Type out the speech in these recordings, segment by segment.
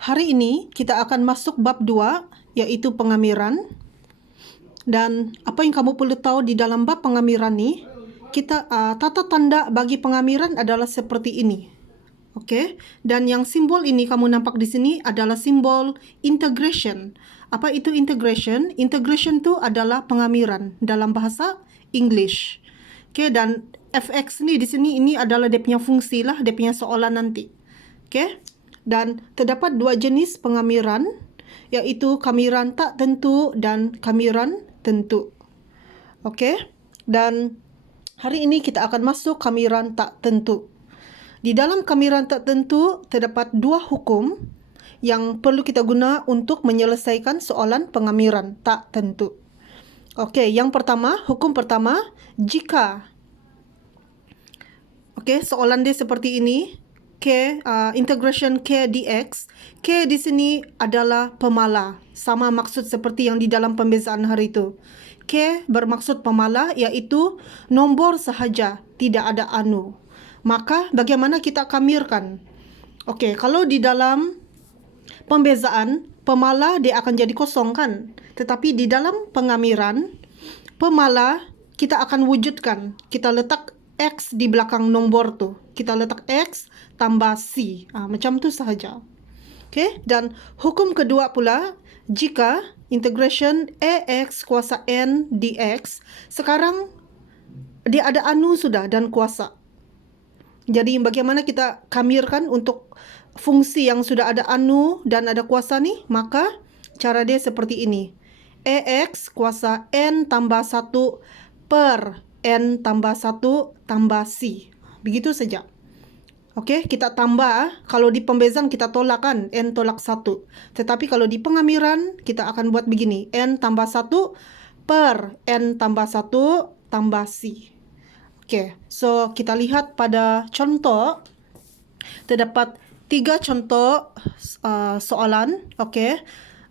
Hari ini kita akan masuk bab 2, yaitu pengamiran. Dan apa yang kamu perlu tahu di dalam bab pengamiran ni, tata tanda bagi pengamiran adalah seperti ini. Okey, dan yang simbol ini kamu nampak di sini adalah simbol integration. Apa itu integration? Integration tu adalah pengamiran dalam bahasa English. Okey, dan fx ni di sini ini adalah dia punya fungsi lah, dia punya soalan nanti. Okey. Dan terdapat dua jenis pengamiran, iaitu kamiran tak tentu dan kamiran tentu. Okey. Dan hari ini kita akan masuk kamiran tak tentu. Di dalam kamiran tak tentu terdapat dua hukum yang perlu kita guna untuk menyelesaikan soalan pengamiran tak tentu. Okey, yang pertama, hukum pertama, jika. Okey, soalan dia seperti ini. Integration K dx. K di sini adalah pemala. Sama maksud seperti yang di dalam pembezaan hari itu. K bermaksud pemala, iaitu nombor sahaja, tidak ada anu. Maka bagaimana kita kamirkan? Okey, kalau di dalam pembezaan, pemala dia akan jadi kosong kan? Tetapi di dalam pengamiran, pemala kita akan wujudkan. Kita letak X di belakang nombor tu. Kita letak X tambah C. Macam tu sahaja. Okay? Dan hukum kedua pula, jika integration AX kuasa N dx, sekarang dia ada anu sudah dan kuasa. Jadi bagaimana kita kamirkan untuk fungsi yang sudah ada anu dan ada kuasa ni? Maka cara dia seperti ini. AX kuasa N tambah 1 per N tambah 1 tambah C. Begitu saja. Okey, kita tambah. Kalau di pembezaan kita tolak kan, N tolak 1. Tetapi kalau di pengamiran, kita akan buat begini. N tambah 1 per N tambah 1 tambah C. Okey, so kita lihat pada contoh. Terdapat 3 contoh soalan. Okey,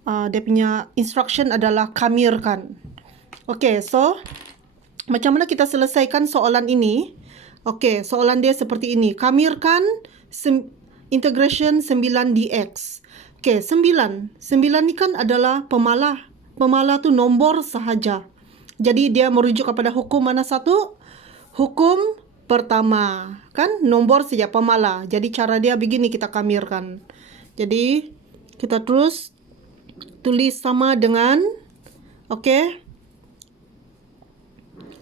dia punya instruction adalah kamirkan. Okey, so macam mana kita selesaikan soalan ini? Okey, soalan dia seperti ini. Kamirkan integration 9 dx. Okey, 9. 9 ni kan adalah pemala. Pemala tu nombor sahaja. Jadi dia merujuk kepada hukum mana satu? Hukum pertama. Kan nombor saja pemala. Jadi cara dia begini kita kamirkan. Jadi kita terus tulis sama dengan, okey,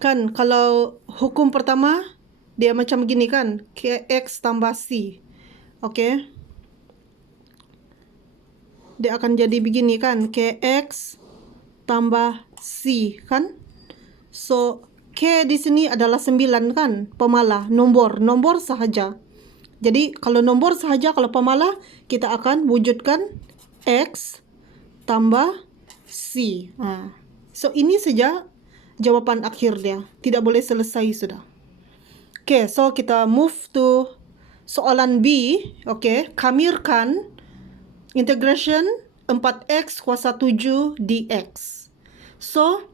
kan kalau hukum pertama dia macam begini kan, Kx tambah C. Okey, dia akan jadi begini kan, Kx tambah C kan. So K di sini adalah 9 kan, pemala, nombor sahaja. Jadi kalau nombor sahaja, kalau pemala, kita akan wujudkan X tambah C. So ini saja jawapan akhir dia. Tidak boleh selesai sudah. Okay, so kita move to soalan B. Okay, kamirkan integration 4x kuasa 7 dx. So,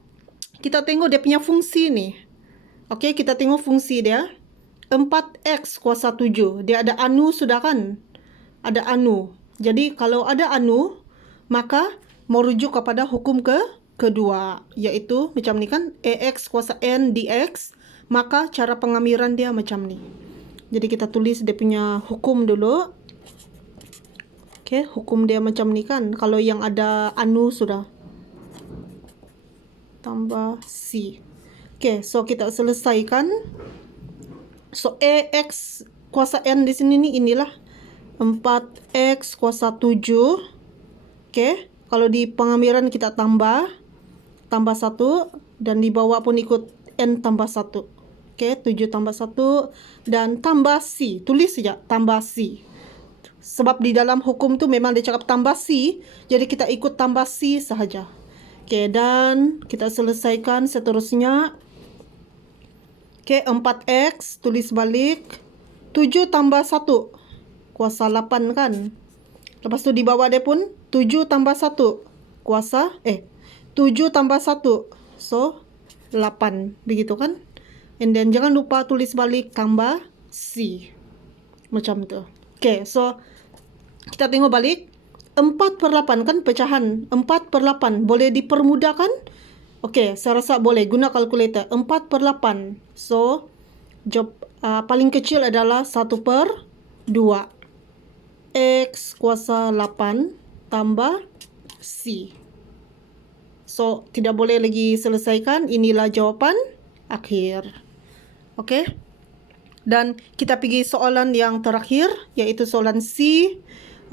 kita tengok dia punya fungsi ni. Okay, kita tengok fungsi dia. 4x kuasa 7. Dia ada anu sudah kan? Ada anu. Jadi, kalau ada anu, maka merujuk kepada hukum kedua, iaitu macam ni kan, AX kuasa N dx. Maka cara pengamiran dia macam ni. Jadi kita tulis dia punya hukum dulu. Okay, hukum dia macam ni kan. Kalau yang ada anu sudah. Tambah C. Okay, so kita selesaikan. So AX kuasa N di sini ni inilah 4X kuasa 7. Okay, kalau di pengamiran kita tambah 1 dan di bawah pun ikut N tambah 1. Okey, 7 tambah 1 dan tambah C. Tulis saja tambah C. Sebab di dalam hukum tu memang dia cakap tambah C, jadi kita ikut tambah C sahaja. Okey, dan kita selesaikan seterusnya. Okey, 4X tulis balik. 7 tambah 1 kuasa 8 kan. Lepas tu di bawah dia pun 7 tambah 1 kuasa 7 tambah 1. So 8. Begitu kan? And then jangan lupa tulis balik tambah C. Macam tu. Okay, so kita tengok balik. 4/8 kan pecahan. 4/8 boleh dipermudahkan? Okey, saya rasa boleh guna kalkulator. 4/8. So, paling kecil adalah 1/2. X kuasa 8 tambah C. So, tidak boleh lagi selesaikan. Inilah jawapan akhir. Okey. Dan kita pergi soalan yang terakhir, iaitu soalan C.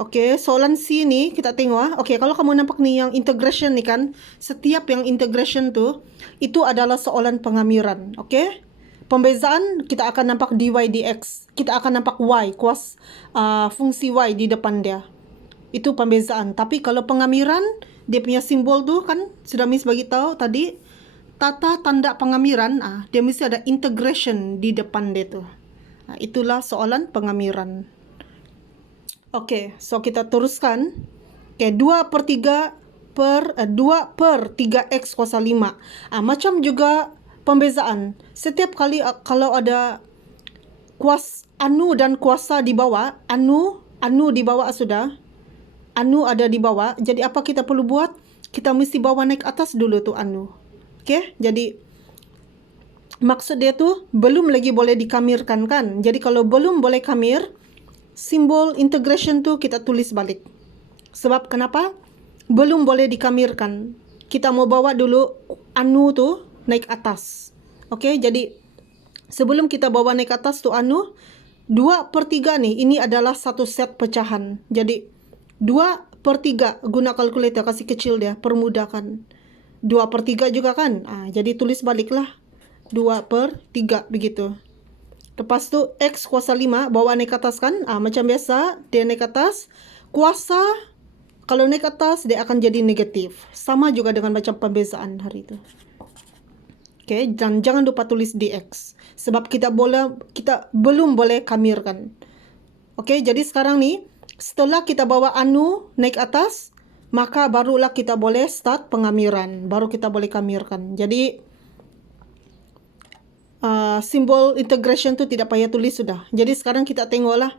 Okey, soalan C ni kita tengok. Okey, kalau kamu nampak ni yang integration ni kan, setiap yang integration tu, itu adalah soalan pengamiran. Okey. Pembezaan kita akan nampak dy dx. Kita akan nampak y, fungsi y di depan dia. Itu pembezaan. Tapi kalau pengamiran, dia punya simbol tu kan, sudah Miss bagi tahu tadi, tata tanda pengamiran, dia mesti ada integration di depan dia tu. Itulah soalan pengamiran. Okey, so kita teruskan. Okey, 2/3 3x kuasa 5. Macam juga pembezaan. Setiap kali kalau ada anu dan kuasa di bawah, anu di bawah sudah. Anu ada di bawah. Jadi apa kita perlu buat? Kita mesti bawa naik atas dulu tu anu. Okey, jadi maksud dia tu belum lagi boleh dikamirkan kan. Jadi kalau belum boleh kamir, simbol integration tu kita tulis balik. Sebab kenapa? Belum boleh dikamirkan. Kita mau bawa dulu anu tu naik atas. Okey, jadi sebelum kita bawa naik atas tu anu, 2/3 ni, ini adalah satu set pecahan. Jadi 2/3 guna kalkulator, kasih kecil dia, permudahkan. 2/3 juga kan. Jadi tulis baliklah. 2/3 begitu. Lepas tu X kuasa 5 bawa naik atas kan. Macam biasa dia naik atas. Kuasa kalau naik atas dia akan jadi negatif. Sama juga dengan macam pembezaan hari itu. Okey, dan jangan lupa tulis dx. Sebab kita belum boleh kamirkan. Okey, jadi sekarang ni setelah kita bawa anu naik atas, maka barulah kita boleh start pengamiran. Baru kita boleh kamirkan. Jadi simbol integration tu tidak payah tulis sudah. Jadi sekarang kita tengoklah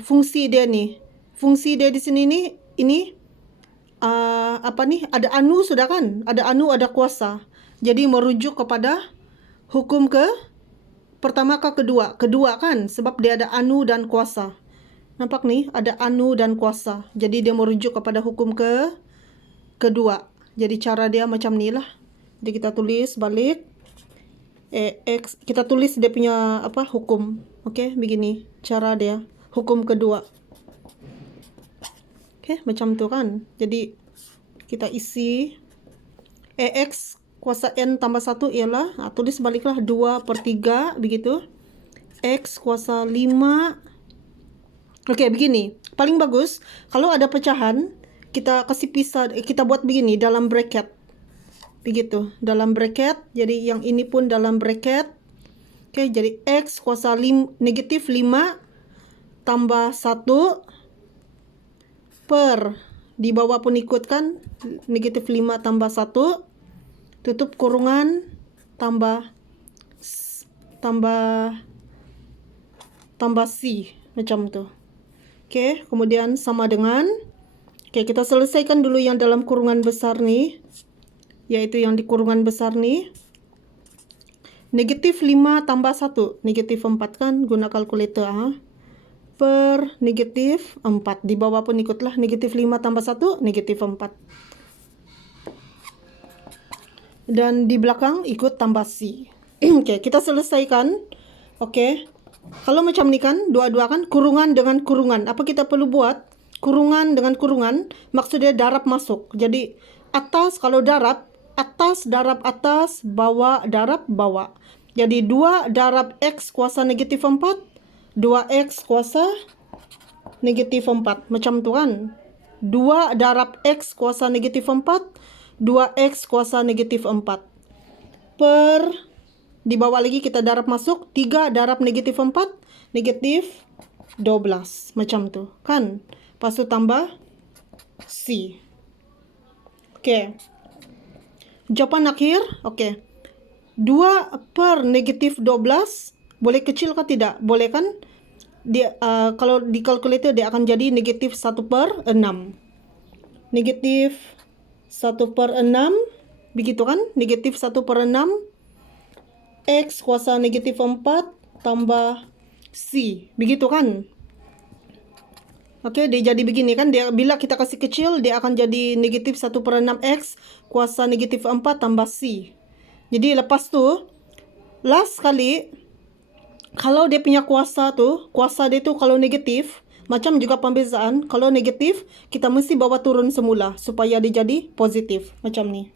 fungsi dia ni. Fungsi dia di sini ni, ini apa ni? Ada anu sudah kan? Ada anu, ada kuasa. Jadi merujuk kepada hukum pertama ke kedua. Kedua kan? Sebab dia ada anu dan kuasa. Nampak ni? Ada anu dan kuasa. Jadi dia merujuk kepada hukum kedua. Jadi cara dia macam ni lah. Jadi kita tulis balik. X, kita tulis dia punya hukum. Okey, begini cara dia. Hukum kedua. Okey, macam tu kan. Jadi kita isi X kuasa N tambah 1 ialah, tulis baliklah 2/3 begitu. X kuasa 5. Okey, begini. Paling bagus kalau ada pecahan, kita kasih pisah, kita buat begini dalam bracket. Begitu, dalam bracket. Jadi yang ini pun dalam bracket. Okey, jadi X kuasa negatif 5 tambah 1 per, di bawah pun ikutkan, negatif 5 tambah 1, tutup kurungan, tambah C, macam tu. Okey, kemudian sama dengan, okey, kita selesaikan dulu yang dalam kurungan besar ni, iaitu yang di kurungan besar ni. Negatif 5 tambah 1, negatif 4 kan, guna kalkulator. Per negatif 4. Di bawah pun ikutlah, negatif 5 tambah 1, negatif 4. Dan di belakang ikut tambah C. Okey, kita selesaikan. Okey. Kalau macam ni kan, dua-dua kan, kurungan dengan kurungan. Apa kita perlu buat? Kurungan dengan kurungan, maksudnya darab masuk. Jadi, atas kalau darab, atas darab atas, bawah darab bawah. Jadi, 2 darab X kuasa negatif 4, 2X kuasa negatif 4. Macam tu kan. 2 darab X kuasa negatif 4, 2X kuasa negatif 4. Per, di bawah lagi kita darab masuk, 3 darab negatif 4, negatif 12. Macam tu kan. Lepas tu tambah C. Okey. Jawapan akhir, okey. 2 per negatif 12, boleh kecil ke tidak? Boleh kan? dia kalau di kalkulator dia akan jadi negatif 1/6. Negatif 1/6, begitu kan? Negatif 1/6 X kuasa negatif 4 tambah C, begitu kan? Oke, dia jadi begini kan? Dia bila kita kasih kecil, dia akan jadi negatif 1/6 X kuasa negatif 4 tambah C. Jadi lepas tu, last kali, kalau dia punya kuasa dia tu kalau negatif, macam juga pembezaan, kalau negatif, kita mesti bawa turun semula supaya dia jadi positif. Macam ni.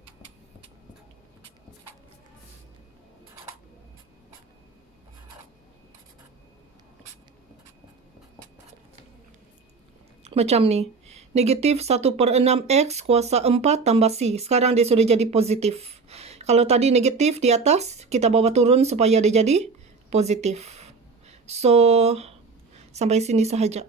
Macam ni. Negatif 1/6 X kuasa 4 tambah C. Sekarang dia sudah jadi positif. Kalau tadi negatif di atas, kita bawa turun supaya dia jadi positif. So, sampai sini sahaja.